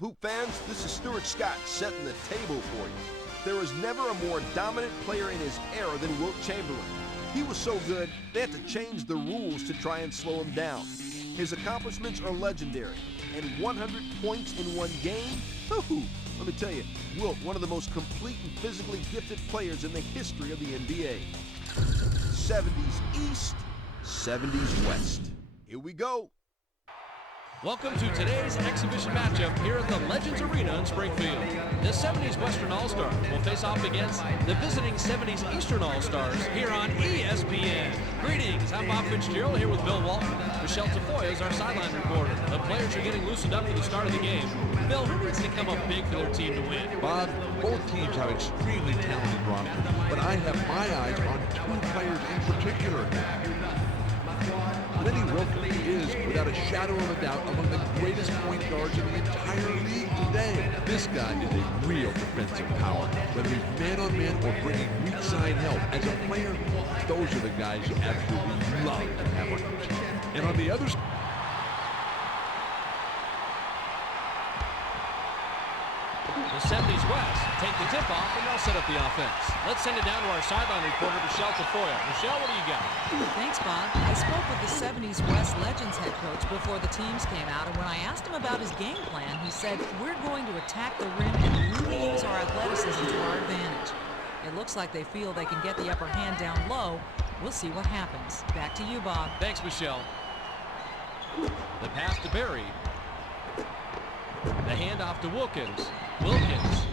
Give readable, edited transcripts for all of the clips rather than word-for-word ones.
up, Hoop fans? This is Stuart Scott setting the table for you. There was never a more dominant player in his era than Wilt Chamberlain. He was so good, they had to change the rules to try and slow him down. His accomplishments are legendary, and 100 points in one game? Woo-hoo! Let me tell you, Wilt, one of the most complete and physically gifted players in the history of the NBA. 70s East, 70s West. Here we go. Welcome to today's exhibition matchup here at the Legends Arena in Springfield. The 70s Western All-Stars will face off against the visiting 70s Eastern All-Stars here on ESPN. Greetings, I'm Bob Fitzgerald here with Bill Walton. Michelle Tafoya is our sideline reporter. The players are getting loosened up for the start of the game. Bill, who needs to come up big for their team to win? Bob, both teams have extremely talented rosters, but I have my eyes on two players in particular. Lenny Wilkins is, without a shadow of a doubt, among the greatest point guards in the entire league today. This guy is a real defensive power, whether he's man-on-man or bringing weak-side help. As a player, those are the guys you absolutely love to have on your team. And on the other side, the 70s West take the tip-off, and they'll set up the offense. Let's send it down to our sideline reporter, Michelle Tafoya. Michelle, what do you got? Thanks, Bob. I spoke with the 70s West Legends head coach before the teams came out, and when I asked him about his game plan, he said, we're going to attack the rim and really use our athleticism to our advantage. It looks like they feel they can get the upper hand down low. We'll see what happens. Back to you, Bob. Thanks, Michelle. The pass to Barry. The handoff to Wilkins. Wilkins.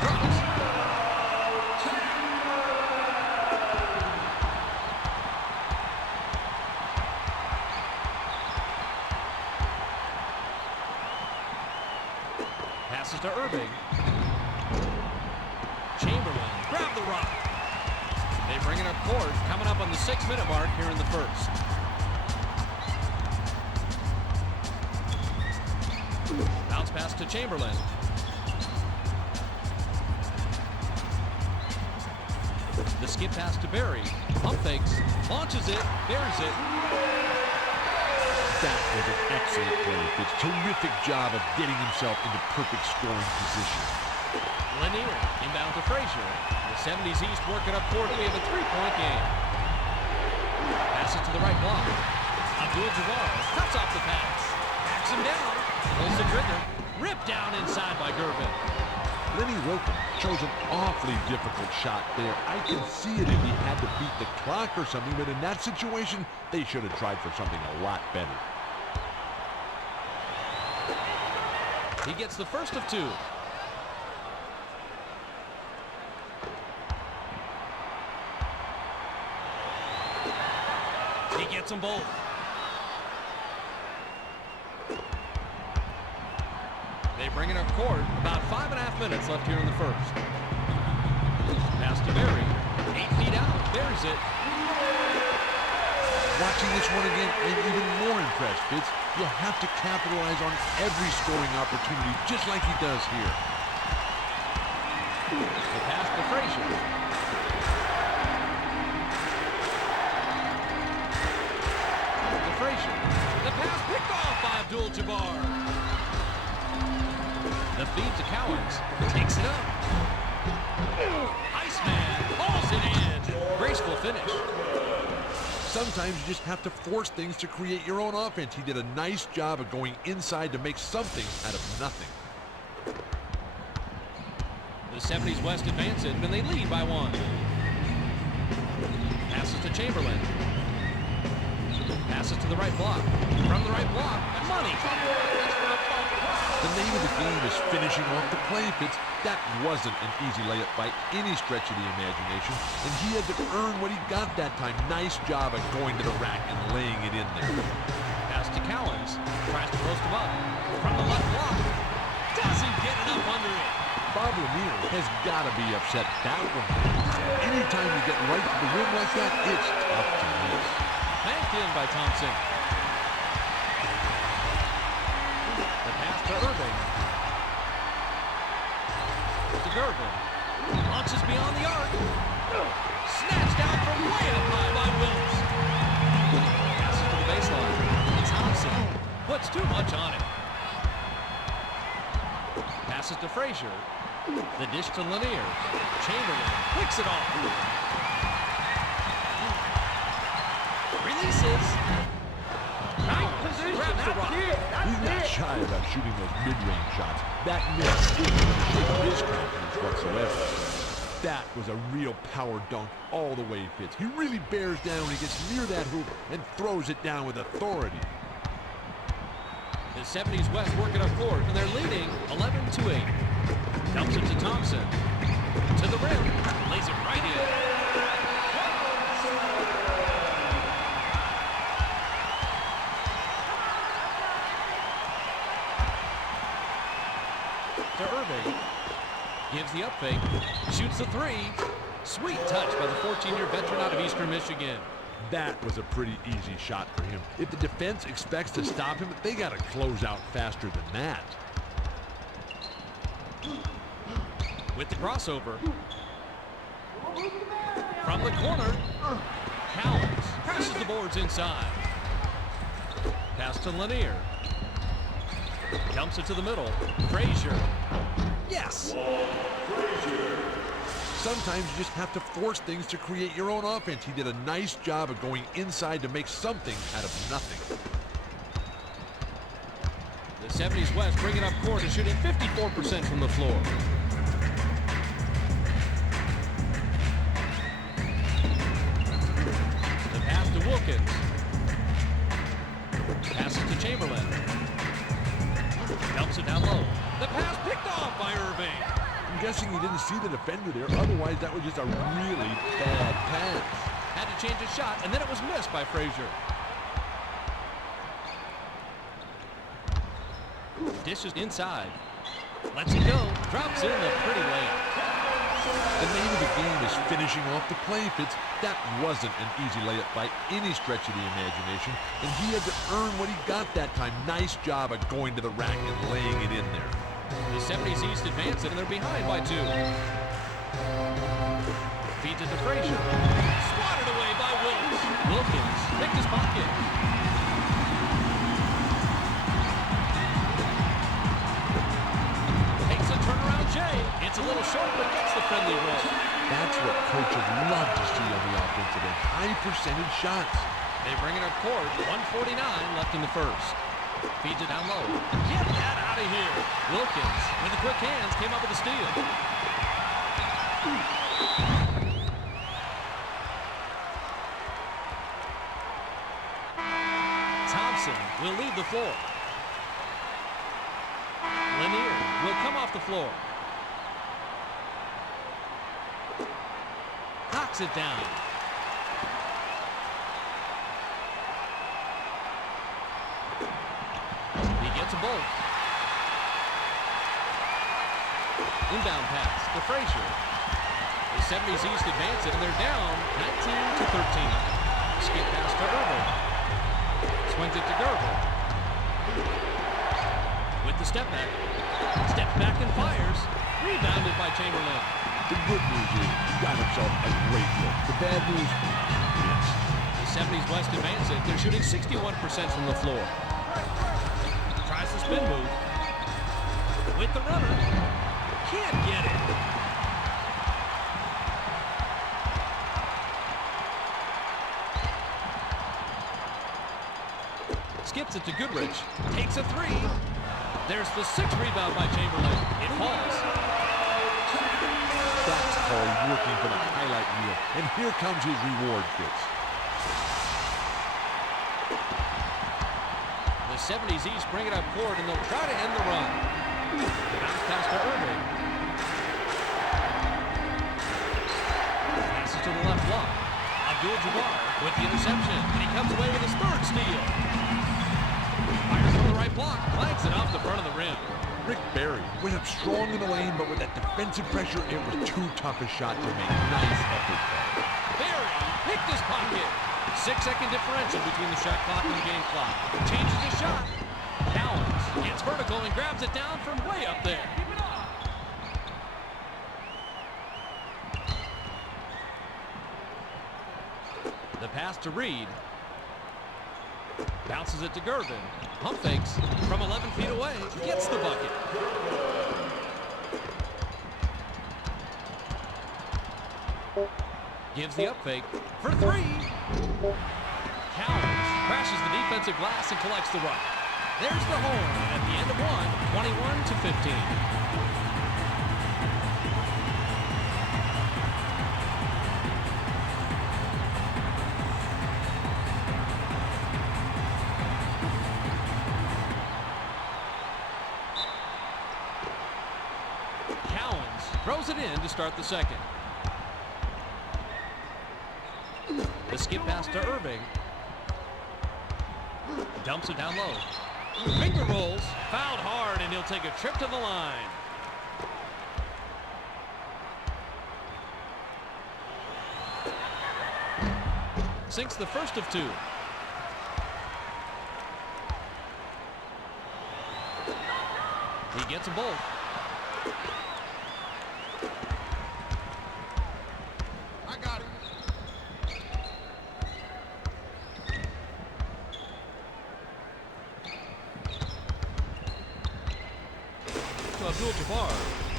Cross. Passes to Irving. Chamberlain. Grab the rock. They bring it up court, coming up on the 6-minute mark here in the first. Bounce pass to Chamberlain. The skip pass to Barry. Pump fakes. Launches it. Buries it. that was an excellent play. It's a terrific job of getting himself into perfect scoring position. Lanier inbound to Frazier. The 70s East working up court. We have a three-point game. Pass it to the right block. Abdul-Jabbar cuts off the pass. Backs him down. Pulls the trigger. Ripped down inside by Gervin. Lenny Wilkins chose an awfully difficult shot there. I can see it if he had to beat the clock or something, but in that situation, they should have tried for something a lot better. He gets the first of two. He gets them both. They bring it up court. About 5.5 minutes left here in the first. Pass to Barry. 8 feet out. Buries it. Watching this one again, I'm even more impressed, Fitz. You'll have to capitalize on every scoring opportunity, just like he does here. The pass to Frazier. To Frazier. The pass picked off by Abdul-Jabbar. The feed to Cowens. Takes it up. Iceman pulls it in. Graceful finish. Sometimes you just have to force things to create your own offense. He did a nice job of going inside to make something out of nothing. The 70s West advance it, and they lead by 1. Passes to Chamberlain. Passes to the right block. From the right block, money. The name of the game is finishing off the play, Fitz. That wasn't an easy layup by any stretch of the imagination, and he had to earn what he got that time. Nice job of going to the rack and laying it in there. Pass to Cowens. Tries to post him up. From the left block. Doesn't get enough under it. Bob Lanier has got to be upset that one. Anytime you get right to the rim like that, it's tough to miss. Banked in by Thompson. The pass to Irving. To Gervin. Launches beyond the arc. Snatched out from way up high by Wills. Passes to the baseline. Thompson puts too much on it. Passes to Frazier. The dish to Lanier. Chamberlain picks it off. Releases. Grabs the rock. He's not shy about shooting those mid-range shots. That miss isn't going to shake his confidence whatsoever. That was a real power dunk all the way fits. He really bears down when he gets near that hoop and throws it down with authority. The 70s West working up court, and they're leading 11-8. Dumps it to Thompson. To the rim. Lays it right in. To Irving. Gives the up fake. Shoots the three. Sweet touch by the 14-year veteran out of Eastern Michigan. That was a pretty easy shot for him. If the defense expects to stop him, they got to close out faster than that. With the crossover. From the corner. Collins crashes the boards inside. Pass to Lanier. Dumps it to the middle. Frazier. Yes! Sometimes you just have to force things to create your own offense. He did a nice job of going inside to make something out of nothing. The 70s West bringing up court and shooting 54% from the floor. The pass to Wilkins. Passes to Chamberlain. Dumps it down low. The pass picked off by Irving. I'm guessing he didn't see the defender there. Otherwise, that was just a really bad pass. Had to change his shot, and then it was missed by Frazier. Dishes inside. Lets it go. Drops in a pretty layup. The name of the game is finishing off the play, Fitz. That wasn't an easy layup by any stretch of the imagination, and he had to earn what he got that time. Nice job of going to the rack and laying it in there. The 70s East advance it, and they're behind by 2. Feeds it to Frazier. Swatted away by Wilkins. Wilkins picked his pocket. Takes a turnaround J. It's a little short, but gets the friendly roll. That's what coaches love to see on the offensive end. High percentage shots. They bring it up court. 1:49 left in the first. Feeds it down low. Get that out of here. Wilkins, with the quick hands, came up with a steal. Thompson will leave the floor. Lanier will come off the floor. Knocks it down. Gets a bolt. Inbound pass to Frazier. The 70s East advance it, and they're down 19-13. Skip pass to Irving. Swings it to Gerber. With the step back. Steps back and fires. Rebounded by Chamberlain. The good news is he got himself a great look. The bad news, yes. The 70s West advance it. They're shooting 61% from the floor. Tries the spin move. With the runner. Can't get it. Skips it to Goodrich. Takes a three. There's the 6th rebound by Chamberlain. It falls. That's called working for the highlight reel. And here comes his reward, Fitz. The 70s East bring it up court, and they'll try to end the run. Bounce pass to Irving. Passes to the left block. Abdul-Jabbar with the interception, and he comes away with his 3rd steal. Fires from the right block, flanks it off the front of the rim. Rick Barry went up strong in the lane, but with that defensive pressure, it was too tough a shot to make. Nice effort. Barry picked his pocket. 6-second differential between the shot clock and the game clock. Changes his shot. Collins gets vertical and grabs it down from way up there. The pass to Reed. Bounces it to Gervin. Pump fakes from 11 feet away. Gets the bucket. Gives the up fake for three. Cowens crashes the defensive glass and collects the rock. There's the horn at the end of one, 21-15. Throws it in to start the second. The skip pass to Irving. Dumps it down low. Finger rolls. Fouled hard, and he'll take a trip to the line. Sinks the first of two. He gets them both.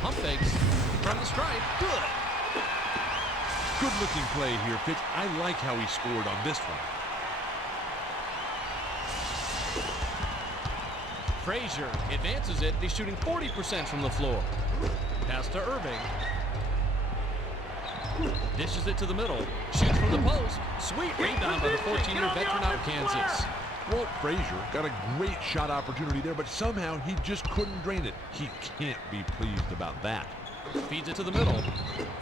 Pump fakes from the stripe. Good. Good looking play here, Fitz. I like how he scored on this one. Frazier advances it. He's shooting 40% from the floor. Pass to Irving. Dishes it to the middle. Shoots from the post. Sweet rebound by the 14-year veteran out of Kansas. Walt Frazier got a great shot opportunity there, but somehow he just couldn't drain it. He can't be pleased about that. Feeds it to the middle.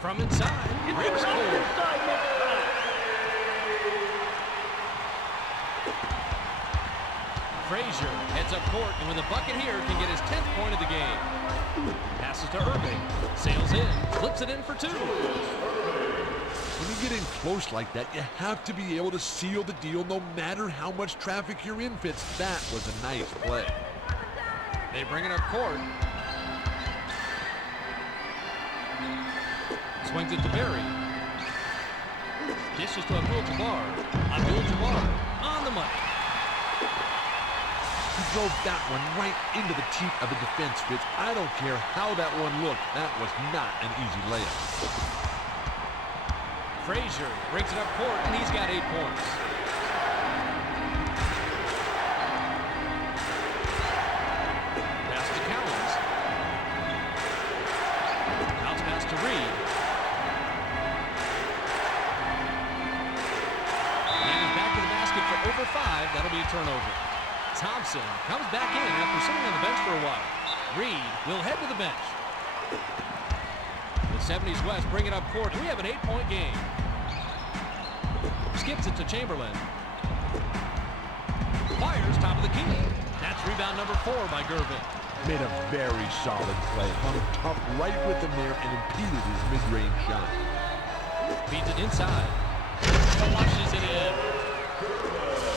From inside. Breaks forward. Frazier heads up court, and with a bucket here, can get his 10th point of the game. Passes to Irving. Sails in. Flips it in for two. When you get in close like that, you have to be able to seal the deal no matter how much traffic you're in, Fitz. That was a nice play. They bring it up court. Swings it to Barry. Dishes to Abdul-Jabbar. Abdul-Jabbar on the money. He drove that one right into the teeth of the defense, Fitz. I don't care how that one looked. That was not an easy layup. Frazier brings it up court, and he's got 8 points. Pass to Cowens. Bounce pass to Reed. And he's back to the basket for over 5. That'll be a turnover. Thompson comes back in after sitting on the bench for a while. Reed will head to the bench. The 70s West bring it up court. We have an 8-point game. Skips it to Chamberlain. Fires top of the key. That's rebound number 4 by Gervin. Made a very solid play. Hung tough right with him there and impeded his mid-range shot. Feeds it inside. Flushes it in.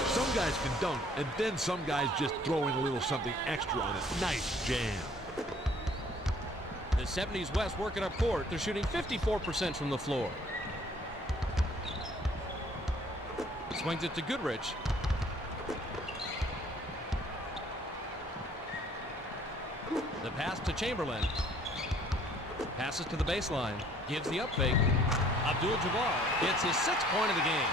Some guys can dunk, and then some guys just throw in a little something extra on it. Nice jam. The 70s West working up court. They're shooting 54% from the floor. Swings it to Goodrich. The pass to Chamberlain. Passes to the baseline. Gives the up fake. Abdul-Jabbar gets his 6th point of the game.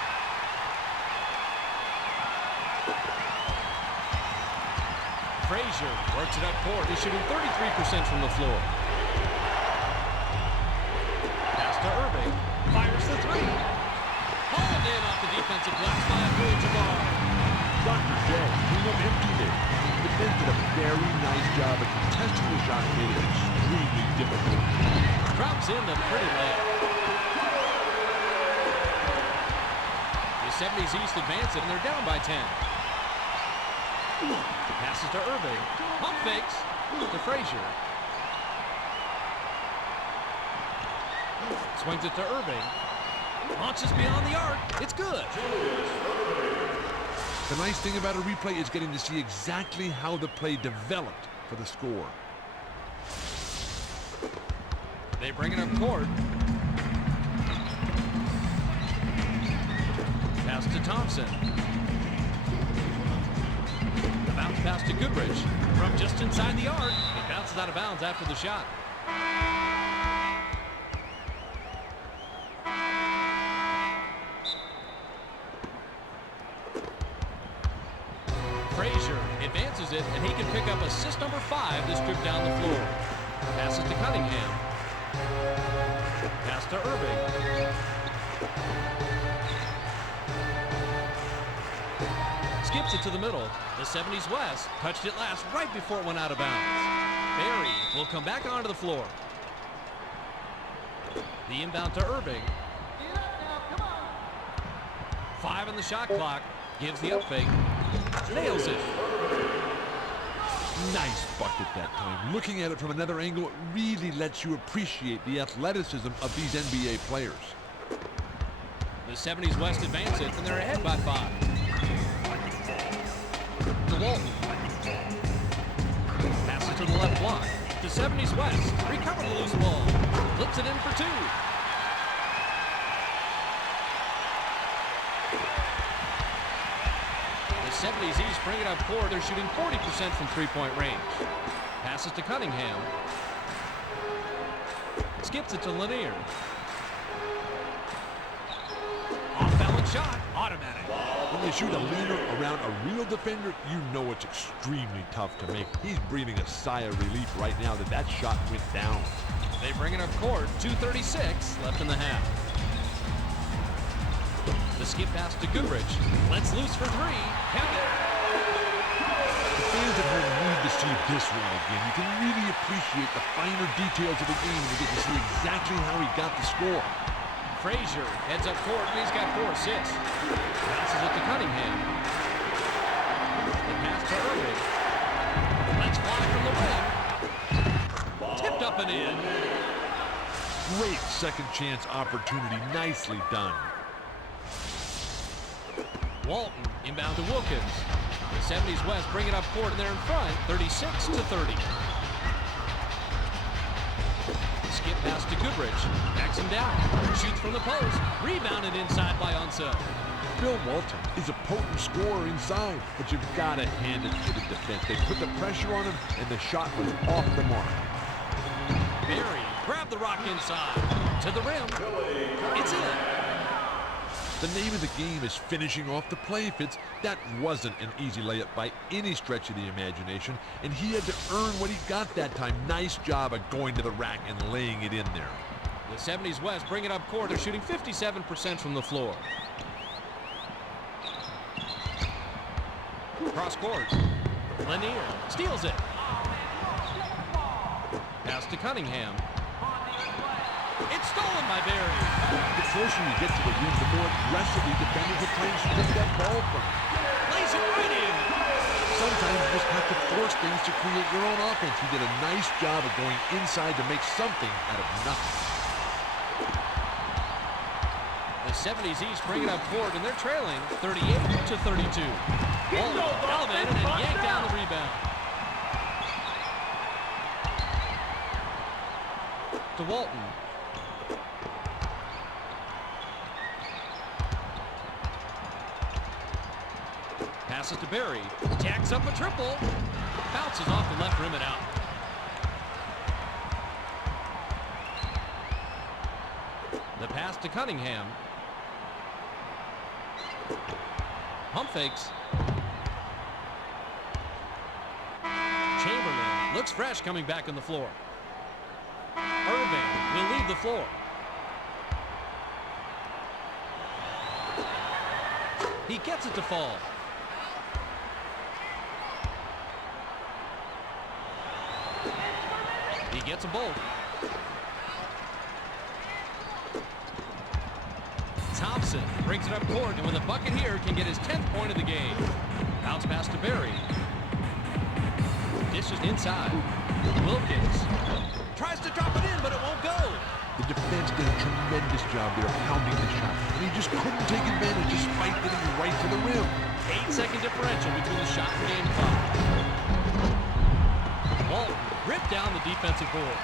Frazier works it up court. He's shooting 33% from the floor. Pass to Irving. Fires the 3. Hauled in off the defensive glass by Abdul-Jabbar. Dr. J, clean up empty there. The defense did a very nice job of contesting the shot, made it extremely difficult. Drops in the pretty layup. The 70s East advance it, and they're down by 10. Passes to Irving. Pump fakes to Frazier. Swings it to Irving. Launches beyond the arc. It's good. The nice thing about a replay is getting to see exactly how the play developed for the score. They bring it up court. Pass to Thompson. The bounce pass to Goodrich. From just inside the arc. It bounces out of bounds after the shot. assist number 5 this trip down the floor. Passes to Cunningham. Pass to Irving. Skips it to the middle. The 70s West touched it last right before it went out of bounds. Barry will come back onto the floor. The inbound to Irving. 5 on the shot clock. Gives the up fake. Nails it. Nice bucket that time. Looking at it from another angle, it really lets you appreciate the athleticism of these NBA players. The 70s West advance it, and they're ahead by 5. To Walton. Passes to the left block. To 70s West. Recover the loose ball. Flips it in for 2. The 70s East bring it up court. They're shooting 40% from three-point range. Passes to Cunningham. Skips it to Lanier. Off-balance shot. Automatic. When you shoot a leaner around a real defender, you know it's extremely tough to make. He's breathing a sigh of relief right now that that shot went down. They bring it up court. 2:36 left in the half. The skip pass to Goodrich. Lets loose for 3. Count it. The fans at home need to see this one again. You can really appreciate the finer details of the game and you get to see exactly how he got the score. Frazier heads up court, and he's got 4 assists. Passes it to Cunningham. The pass to Irving. Let's fly from the wing. Tipped up and in. Great second chance opportunity. Nicely done. Walton inbound to Wilkins. The 70s West bring it up court, and they're in front, 36-30. Skip pass to Goodrich. Backs him down. Shoots from the post. Rebounded inside by Unseld. Bill Walton is a potent scorer inside, but you've got to hand it to the defense. They put the pressure on him, and the shot was off the mark. Barry grabbed the rock inside. To the rim. It's in. The name of the game is finishing off the play, Fitz. That wasn't an easy layup by any stretch of the imagination, and he had to earn what he got that time. Nice job of going to the rack and laying it in there. The 70s West bring it up court. They're shooting 57% from the floor. Cross court. Lanier steals it. Pass to Cunningham. It's stolen by Barry. The closer you get to the rim, the more aggressively defenders are trying to strip that ball from you. Lays it right in. Sometimes you just have to force things to create your own offense. He did a nice job of going inside to make something out of nothing. The 70s East bring it up court, and they're trailing 38-32. Walton elevated and yanked down the rebound. To Walton. Passes to Barry. Jacks up a triple. Bounces off the left rim and out. The pass to Cunningham. Pump fakes. Chamberlain looks fresh coming back on the floor. Irving will leave the floor. He gets it to fall. He gets them both. Thompson brings it up court, and with a bucket here, can get his 10th point of the game. Bounce pass to Barry. Dishes inside. Wilkins tries to drop it in, but it won't go. The defense did a tremendous job there pounding the shot, and he just couldn't take advantage despite getting right to the rim. 8-second differential between the shot and game clock. Walton ripped down the defensive board.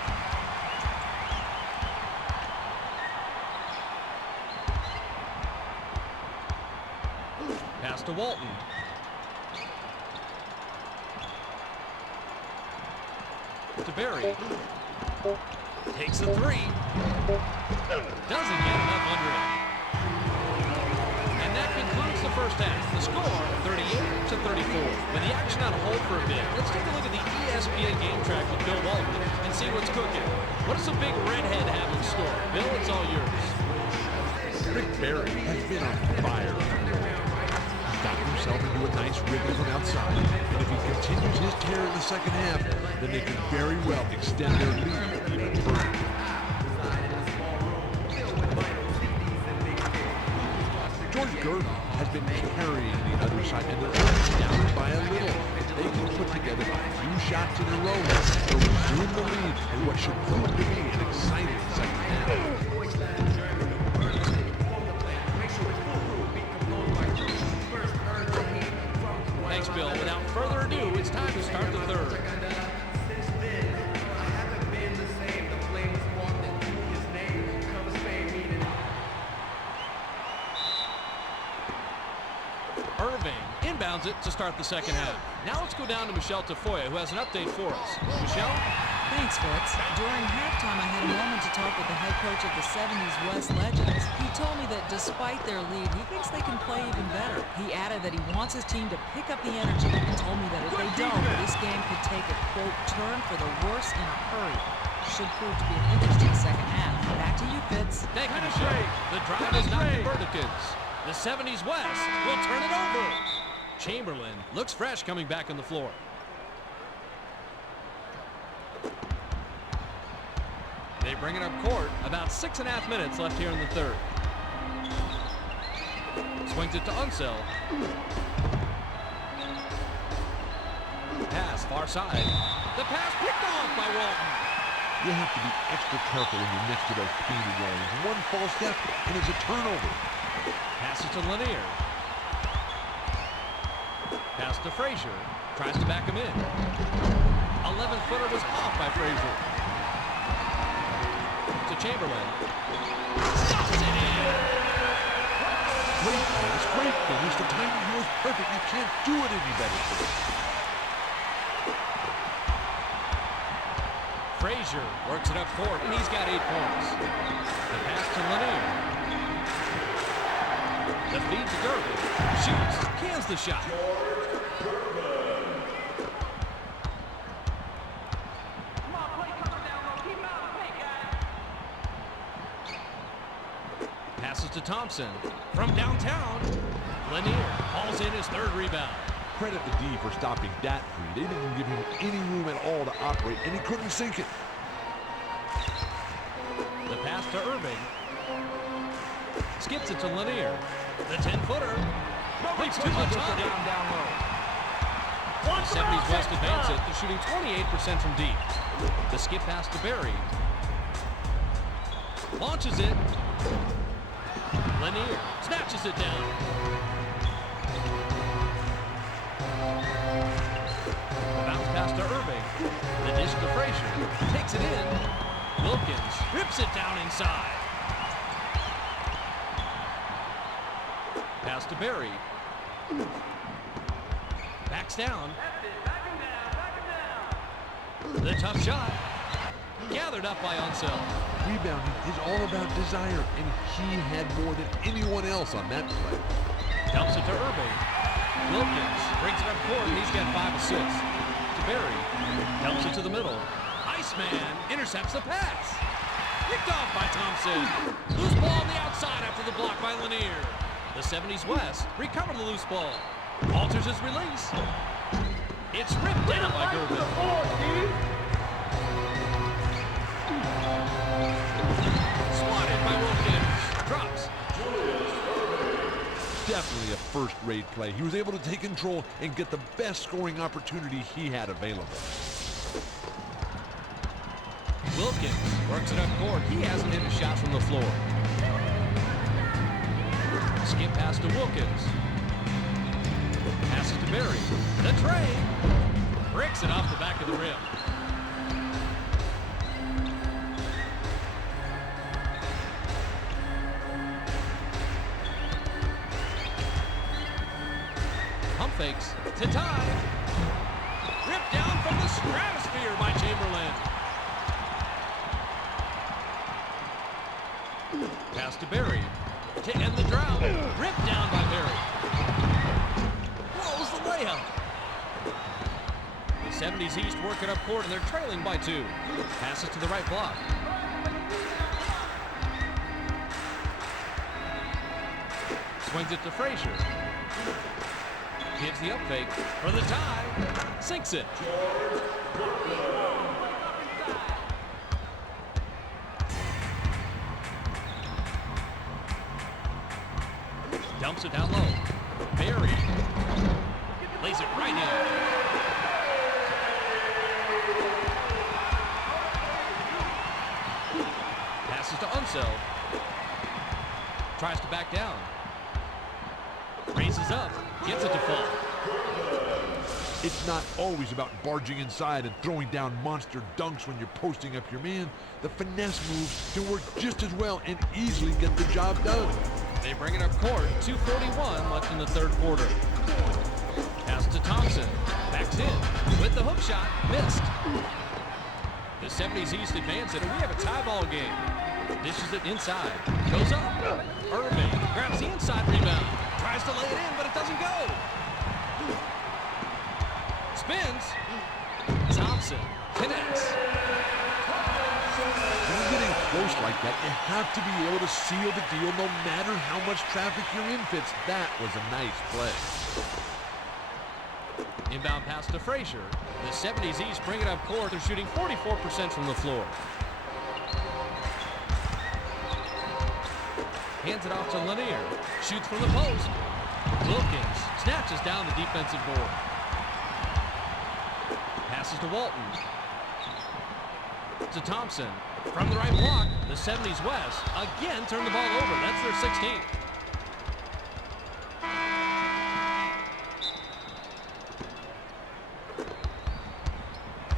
Pass to Walton. To Barry. Takes the 3. Doesn't get enough under it. And that concludes the first half. The score, 38-34. With the action on hold for a bit, let's take a look at the ESPN game track with Bill Walton and see what's cooking. What does the big redhead have in store? Bill, it's all yours. Rick Barry has been on fire. He's gotten himself into a nice rhythm from outside, and if he continues his tear in the second half, then they can very well extend their lead even further. George Gervin has been carrying the other side, and they're only down by a little. They can put together a few shots in a row to resume the lead in what should prove to be an exciting second half. Thanks, Bill. Without further ado, it's time to start the third. Irving inbounds it to start the second half. Now let's go down to Michelle Tafoya, who has an update for us. Michelle? Thanks, Fitz. During halftime, I had a moment to talk with the head coach of the 70s West Legends. He told me that despite their lead, he thinks they can play even better. He added that he wants his team to pick up the energy and told me that if they don't, this game could take a, quote, turn for the worse in a hurry. Should prove to be an interesting second half. Back to you, Fitz. Thank you, Michelle. The drive is not converted, kids. The 70s West will turn it over. Chamberlain looks fresh coming back on the floor. They bring it up court. About 6.5 minutes left here in the third. Swings it to Unseld. Pass far side. The pass picked off by Walton. You have to be extra careful when you're next to those painted areas. One false step and it's a turnover. Passes to Lanier. Pass to Frazier. Tries to back him in. 11-footer was off by Frazier. To Chamberlain. Stops it in! Great pass, great finish. The timing here is perfect. You can't do it any better. Frazier works it up court, and he's got 8 points. The pass to Lanier. The feed to Gervin. Shoots. Cans the shot. Passes to Thompson. From downtown, Lanier hauls in his third rebound. Credit the D for stopping that three. They didn't give him any room at all to operate, and he couldn't sink it. The pass to Irving. Skips it to Lanier. The 10-footer. Leads to the top. The 70s West advance it. They're shooting 28% from deep. The skip pass to Barry. Launches it. Lanier snatches it down. The bounce pass to Irving. The dish to Frazier. Takes it in. Wilkins rips it down inside. Pass to Barry. Backs down. The tough shot. Gathered up by Unseld. Rebounding is all about desire, and he had more than anyone else on that play. Dumps it to Irving. Wilkins brings it up court, and he's got 5 assists. To Barry. Dumps it to the middle. Iceman intercepts the pass. Picked off by Thompson. Loose ball on the outside after the block by Lanier. The 70s West recovered the loose ball. Alters his release. It's ripped down by Gervin. Swatted by Wilkins. Drops. Definitely a first-rate play. He was able to take control and get the best scoring opportunity he had available. Wilkins works it up court. He hasn't hit a shot from the floor. Skip pass to Wilkins. Passes to Barry. The tray. Bricks it off the back of the rim. Pump fakes to tie. Ripped down from the stratosphere by Chamberlain. Pass to Barry. to end the drought. Ripped down by Perry. Rolls the layup. The 70s East work it up court, and they're trailing by 2. Passes to the right block. Swings it to Frazier. Gives the up fake for the tie. Sinks it. Dumps it down low. Barry lays it right in. Passes to Unseld. Tries to back down. Raises up. Gets it to fall. It's not always about barging inside and throwing down monster dunks when you're posting up your man. The finesse moves can work just as well and easily get the job done. They bring it up court. 2:41 left in the third quarter. Pass to Thompson. Backs in with the hook shot. Missed. The 70s East advance it, and we have a tie ball game. Dishes it inside. Goes up. Irving grabs the inside rebound. Tries to lay it in, but it doesn't go. Spins. Thompson connects. When you're getting close like that, you have to be able to seal the deal no matter how much traffic you're in, Fitz. That was a nice play. Inbound pass to Frazier. The 70s East bring it up court. They're shooting 44% from the floor. Hands it off to Lanier. Shoots from the post. Wilkins snatches down the defensive board. Passes to Walton. To Thompson. From the right block, the 70s West again turn the ball over. That's their 16th.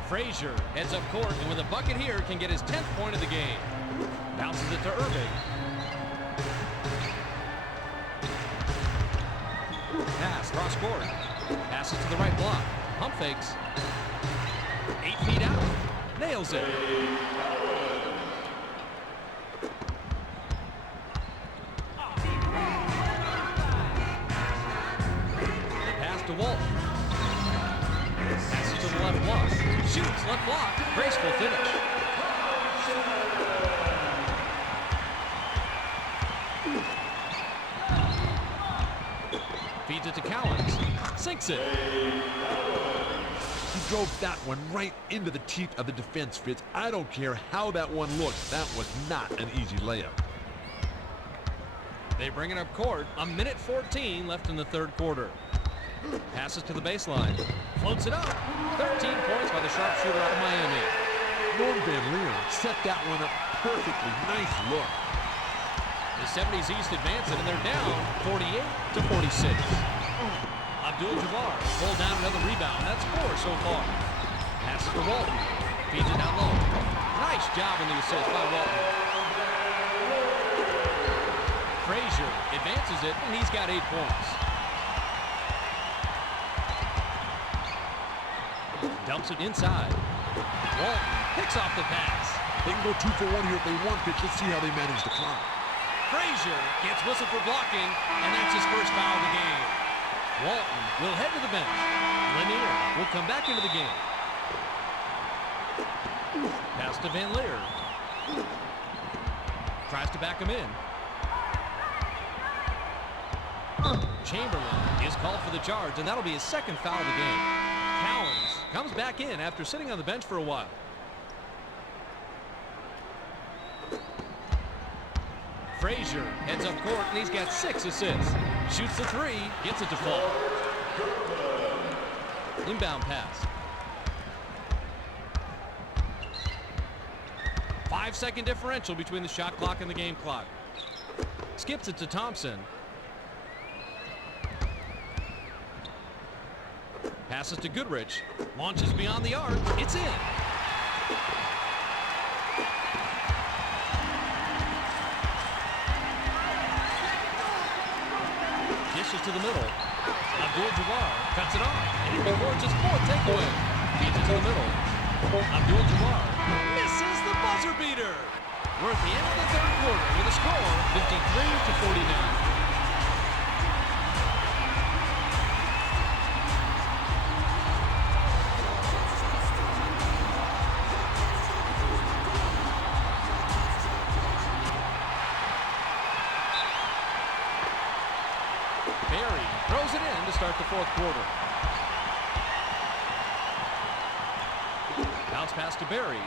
Frazier heads up court, and with a bucket here, can get his 10th point of the game. Bounces it to Irving. Pass, cross court. Passes to the right block. Pump fakes. 8 feet out. Nails it. The pass to Walton. Passes to the left block. Shoots, left block. Graceful finish. Feeds it to Cowens. Sinks it. He drove that one right into the teeth of the defense, Fitz. I don't care how that one looked. That was not an easy layup. They bring it up court. 1:14 left in the third quarter. Passes to the baseline. Floats it up. 13 points by the sharpshooter out of Miami. Norm Van Leer set that one up perfectly. Nice look. The 70s East advance it, and they're down 48-46. Abdul-Jabbar pulled down another rebound. That's 4 so far. Passes to Walton. Feeds it down low. Nice job in the assist by Walton. Frazier advances it, and he's got 8 points. Dumps it inside. Walton picks off the pass. They can go 2 for 1 here if they want, Fitz. Let's see how they manage the clock. Frazier gets whistled for blocking, and that's his first foul of the game. Walton will head to the bench. Lanier will come back into the game. Pass to Van Leer. Tries to back him in. Chamberlain is called for the charge, and that'll be his second foul of the game. Cowens comes back in after sitting on the bench for a while. Frazier heads up court, and he's got 6 assists. Shoots the 3, gets it to fall. Inbound pass. 5-second differential between the shot clock and the game clock. Skips it to Thompson. Passes to Goodrich. Launches beyond the arc. It's in. Dishes to the middle. Abdul-Jabbar cuts it off, and he rewards his 4th takeaway. Feeds it to the middle. Abdul-Jabbar misses the buzzer beater. We're at the end of the third quarter with a score 53-49. Barry throws it in to start the fourth quarter. Bounce pass to Barry.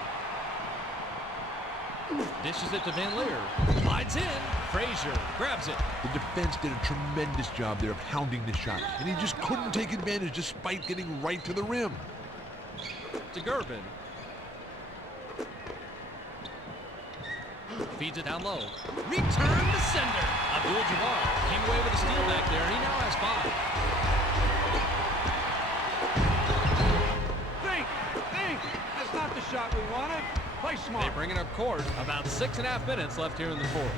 Dishes it to Van Leer. Slides in. Frazier grabs it. The defense did a tremendous job there of hounding the shot, and he just couldn't take advantage despite getting right to the rim. To Gervin. Feeds it down low. Return to sender. Abdul-Jabbar came away with a steal back there, and he now has 5. Think! That's not the shot we wanted. Play smart. They bring it up court. About 6.5 minutes left here in the fourth.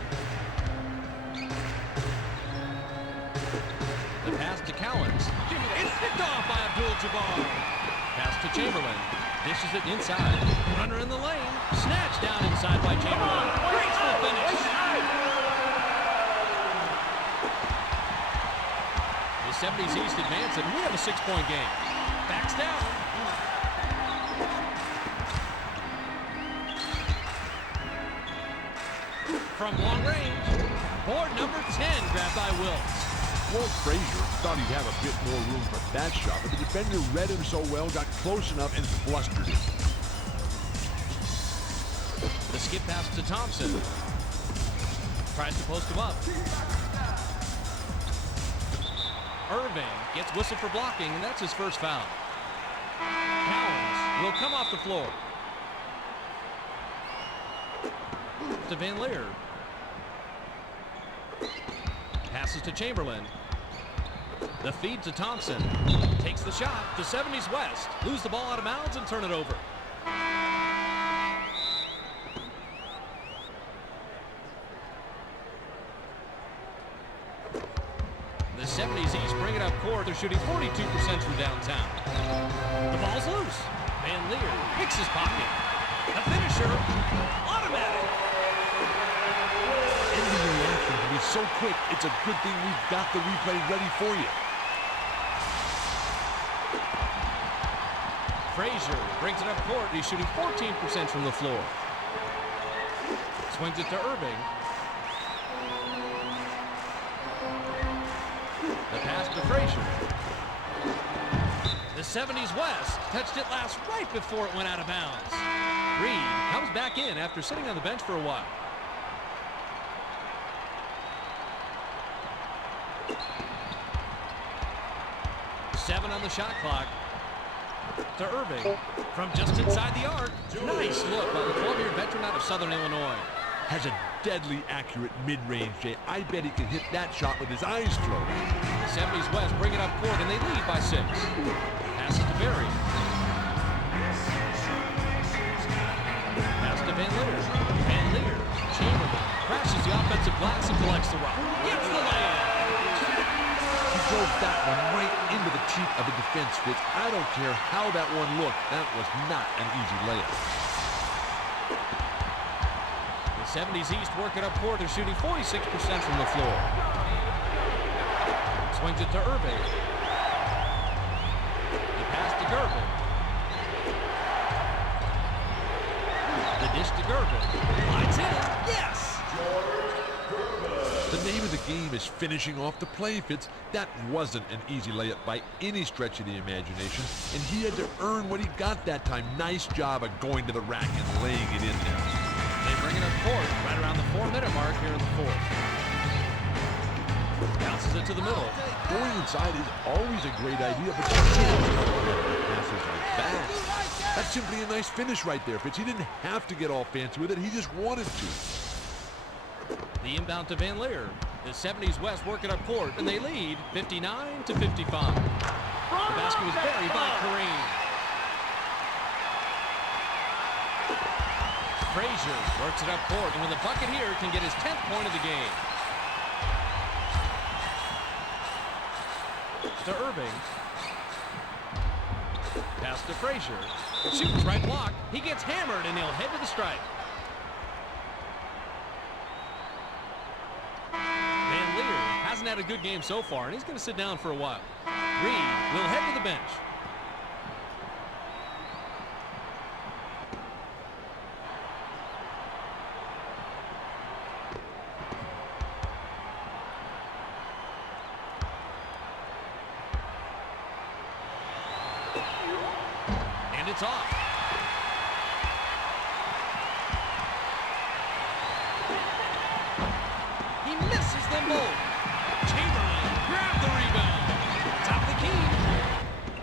The pass to Cowens. It's picked off by Abdul-Jabbar. Pass to Chamberlain. Dishes it inside. Runner in the lane. Snatched down inside by Chamberlain. Graceful finish. The 70s East advance, and we have a 6-point game. Backs down. From long range. Board number 10 grabbed by Wills. Walt Frazier thought he'd have a bit more room for that shot, but the defender read him so well, got close enough, and flustered him. The skip pass to Thompson. Tries to post him up. Irving gets whistled for blocking, and that's his first foul. Cowens will come off the floor. To Van Leer. Passes to Chamberlain. The feed to Thompson. Takes the shot to 70s West. Lose the ball out of bounds and turn it over. The 70s East bring it up court. They're shooting 42% from downtown. The ball's loose. Van Leer picks his pocket. The finisher. Automatic. Ending the reaction can be so quick, it's a good thing we've got the replay ready for you. Frazier brings it up court. He's shooting 14% from the floor. Swings it to Irving. The pass to Frazier. The 70s West touched it last right before it went out of bounds. Reed comes back in after sitting on the bench for a while. Seven on the shot clock. To Irving from just inside the arc. Nice look by the 12-year veteran out of Southern Illinois. Has a deadly accurate mid-range, Jay. I bet he can hit that shot with his eyes closed. The 70s West bring it up court, and they lead by 6. Pass it to Barry. Pass to Van Leer. Van Leer. Chamberlain crashes the offensive glass and collects the rock. Gets the layup. He drove that one right into the teeth of the defense, Fitz. I don't care how that one looked. That was not an easy layup. The 70s East work it up court. They're shooting 46% from the floor. Swings it to Irving. The pass to Gervin. The dish to Gervin. Slides in. Yes! The name of the game is finishing off the play, Fitz. That wasn't an easy layup by any stretch of the imagination, and he had to earn what he got that time. Nice job of going to the rack and laying it in there. They bring it up court right around the 4-minute mark here in the fourth. Bounces it to the middle. Going inside is always a great idea, but you can't passes like that. That's simply a nice finish right there, Fitz. He didn't have to get all fancy with it. He just wanted to. The inbound to Van Leer. The 70s West work it up court, and they lead 59-55. The basket was buried by Kareem. Frazier works it up court, and with a bucket here, can get his 10th point of the game. To Irving. Pass to Frazier. Shoots right block. He gets hammered, and he'll head to the stripe. had a good game so far, and he's going to sit down for a while. Reed will head to the bench. And it's off. He misses them both. Chamberlain grabbed the rebound. Top of the key.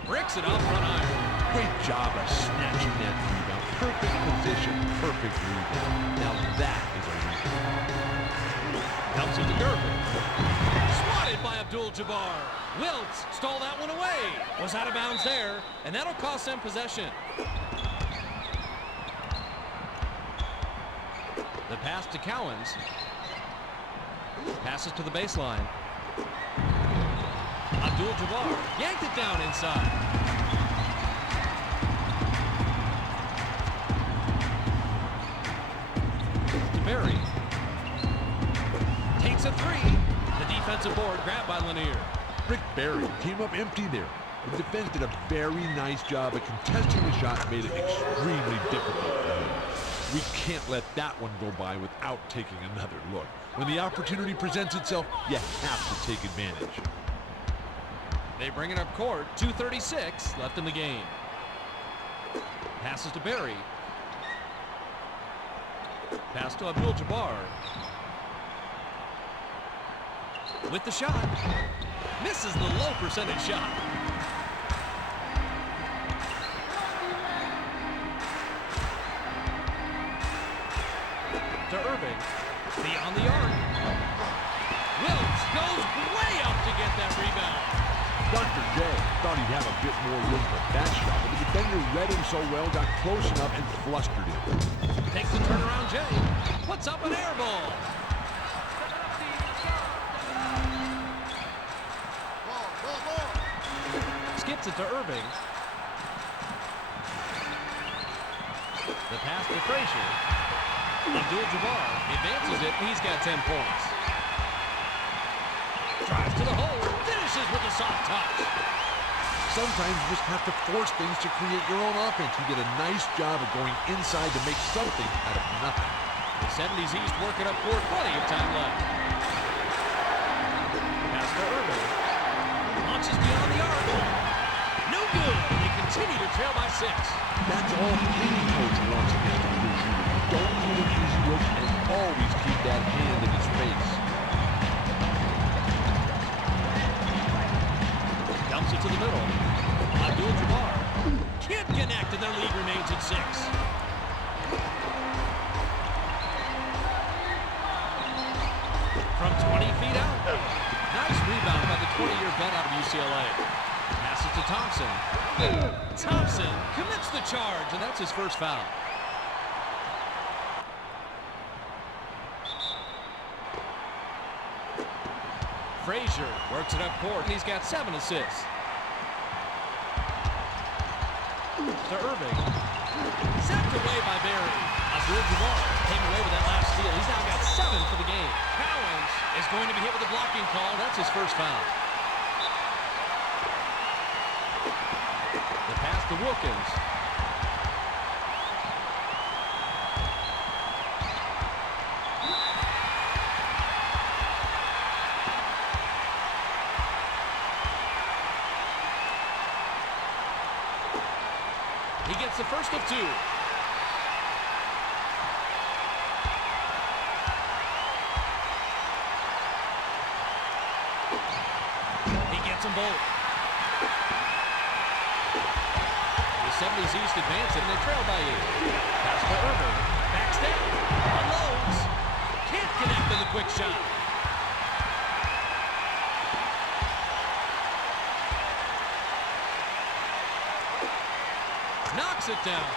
Bricks it off front iron. Great job of snatching that rebound. Perfect position, perfect rebound. Now that is a rebound. Dumps it to Gervin. Swatted by Abdul-Jabbar. Wiltz stole that one away. Was out of bounds there, and that'll cost them possession. The pass to Cowens. Passes to the baseline. Abdul-Jabbar yanked it down inside. To Barry. Takes a three. The defensive board grabbed by Lanier. Rick Barry came up empty there. The defense did a very nice job of contesting the shot and made it extremely difficult for him. We can't let that one go by without taking another look. When the opportunity presents itself, you have to take advantage. They bring it up court. 2:36 left in the game. Passes to Barry. Pass to Abdul-Jabbar. With the shot. Misses the low percentage shot. To Irving. Beyond the arc. Wiltz goes way up to get that rebound. Dr. J thought he'd have a bit more room for that shot, but the defender read him so well, got close enough, and flustered him. Takes the turnaround J. Puts up an air ball. Skips it to Irving. The pass to Frazier. Abdul-Jabbar advances it, and he's got 10 points. Drives to the hole, finishes with a soft touch. Sometimes you just have to force things to create your own offense. He did a nice job of going inside to make something out of nothing. The 70s East working up court, plenty of time left. Pass to Irving. Launches beyond the arc. No good. They continue to trail by 6. That's all any coach wants against a blue shooter. Don't give him easy looks and always keep that hand in his face. Dumps it to the middle. Abdul-Jabbar can't connect, and their lead remains at 6. From 20 feet out. Nice rebound by the 20-year vet out of UCLA. Passes to Thompson. Thompson commits the charge, and that's his first foul. Frazier works it up court, and he's got 7 assists. To Irving. Zapped away by Barry. Abdul-Jabbar came away with that last steal. He's now got 7 for the game. Cowens is going to be hit with a blocking call. That's his first foul. The pass to Wilkins. He gets the first of 2. He gets them both. The 70s East advance and they trail by 8. Pass to Irving. Backs down. Unloads. Can't connect with a quick shot. Knocks it down.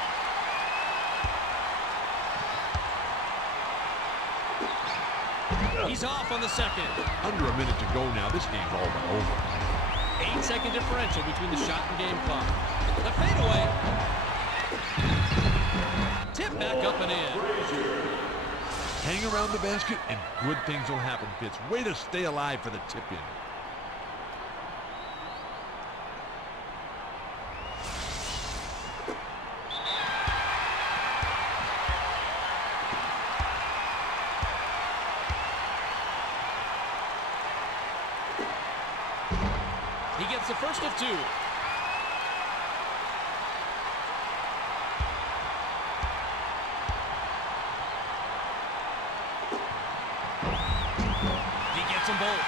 He's off on the second. Under a minute to go now. This game's all but over. 8-second differential between the shot and game clock. The fadeaway. Tip back up and in. Hang around the basket and good things will happen, Fitz. Way to stay alive for the tip-in. He gets the first of two. He gets them both.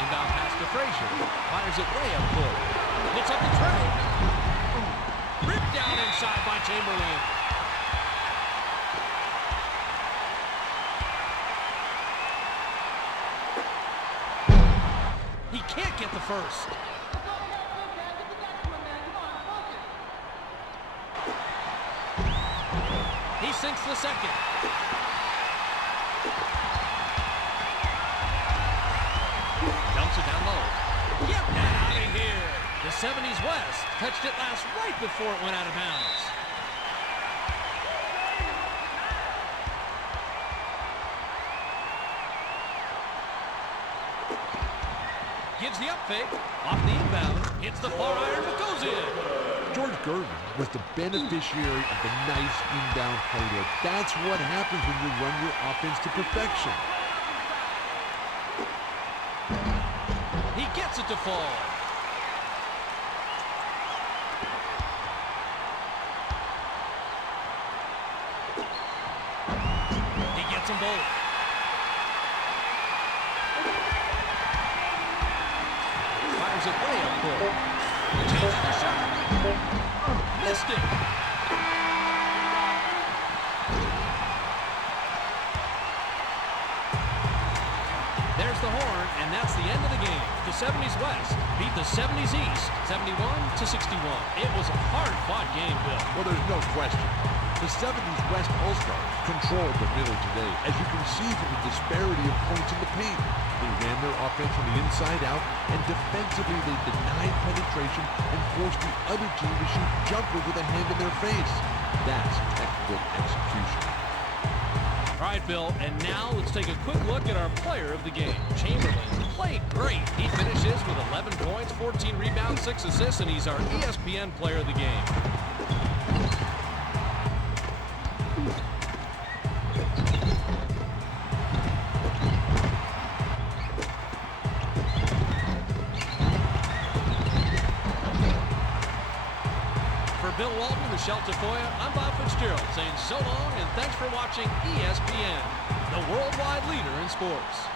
Inbound pass to Frazier. Fires it way up court. Hits up the tray. Ripped down inside by Chamberlain. He can't get the first. He sinks the second. Dumps it down low. Get that out of here. The 70s West touched it last right before it went out of bounds. Gives the up fake, off the inbound, hits the far iron, but goes in. George Gervin was the beneficiary of the nice inbound playbook. That's what happens when you run your offense to perfection. He gets it to fall. He gets them both. Fires it way up court. Changes the shot. Missed it. There's the horn, and that's the end of the game. The 70s West beat the 70s East 71-61. It was a hard-fought game, Bill. Well, there's no question. The 70s West All-Stars controlled the middle today, as you can see from the disparity of points in the paint. They ran their offense from the inside out, and defensively they denied penetration and forced the other team to shoot jumpers with a hand in their face. That's textbook execution. All right, Bill, and now let's take a quick look at our player of the game. Chamberlain played great. He finishes with 11 points, 14 rebounds, 6 assists, and he's our ESPN player of the game. For Bill Walton, Michelle Tafoya, I'm Bob Fitzgerald saying so long and thanks for watching ESPN, the worldwide leader in sports.